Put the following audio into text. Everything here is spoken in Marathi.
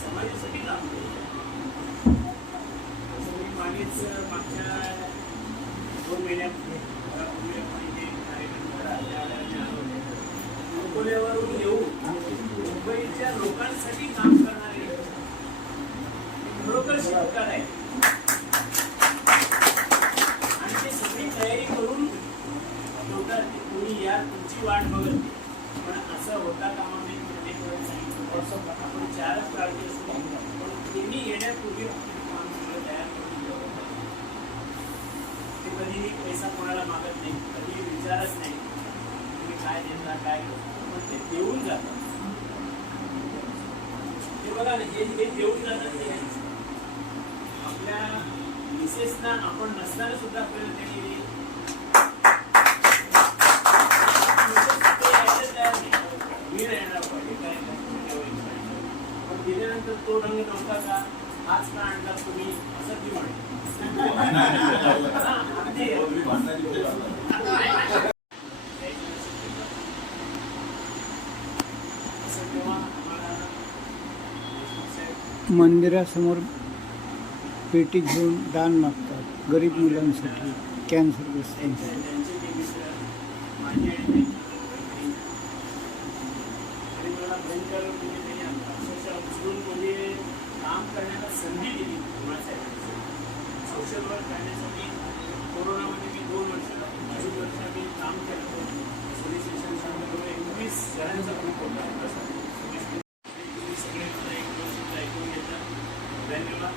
समाजासाठी काम करतो. मी मागेच मागच्या 2 महिन्यापूर्वी आपण इथे कार्यक्रम झाला त्यावेळेला आलो होतो. अकोल्यावरून येऊन मुंबईच्या लोकांसाठी काम करणारे खरोखर शिल्पकार आहे आणि ते सगळी तयारी करून ठेवतात. तुम्ही या तुमची वाट बघत पण असं होता कामा नये. अनेक वेळा सांगितलं आपण 4च प्रार्थी असतो पण त्यांनी येण्यापूर्वी काम सगळं तयार करून ठेवलं. ते कधीही पैसा कोणाला मागत नाही, कधी विचारच नाही तुम्ही काय देता काय करता, पण ते देऊन जातात. ते बघा ना, हे देऊन जातात. ते आपल्या मिसेसना आपण नसताना सुद्धा आपल्याला त्यांनी पण दिल्यानंतर तो रंग नव्हता का, हाच का आणला तुम्ही असं ती म्हणे. मंदिरासमोर पेटी घेऊन दान मागतात गरीब मुलांसाठी, कॅन्सरग्रस्तांसाठी. काम करण्याला संधी दिली. सोशल वर्क करण्यासाठी कोरोनामध्ये मी 2 वर्ष 2 वर्ष मी काम केलं. पोलीस स्टेशन 21 जणांचा ग्रुप होता. तुम्ही सगळे मला एक गोष्ट ऐकून घेतला. धन्यवाद.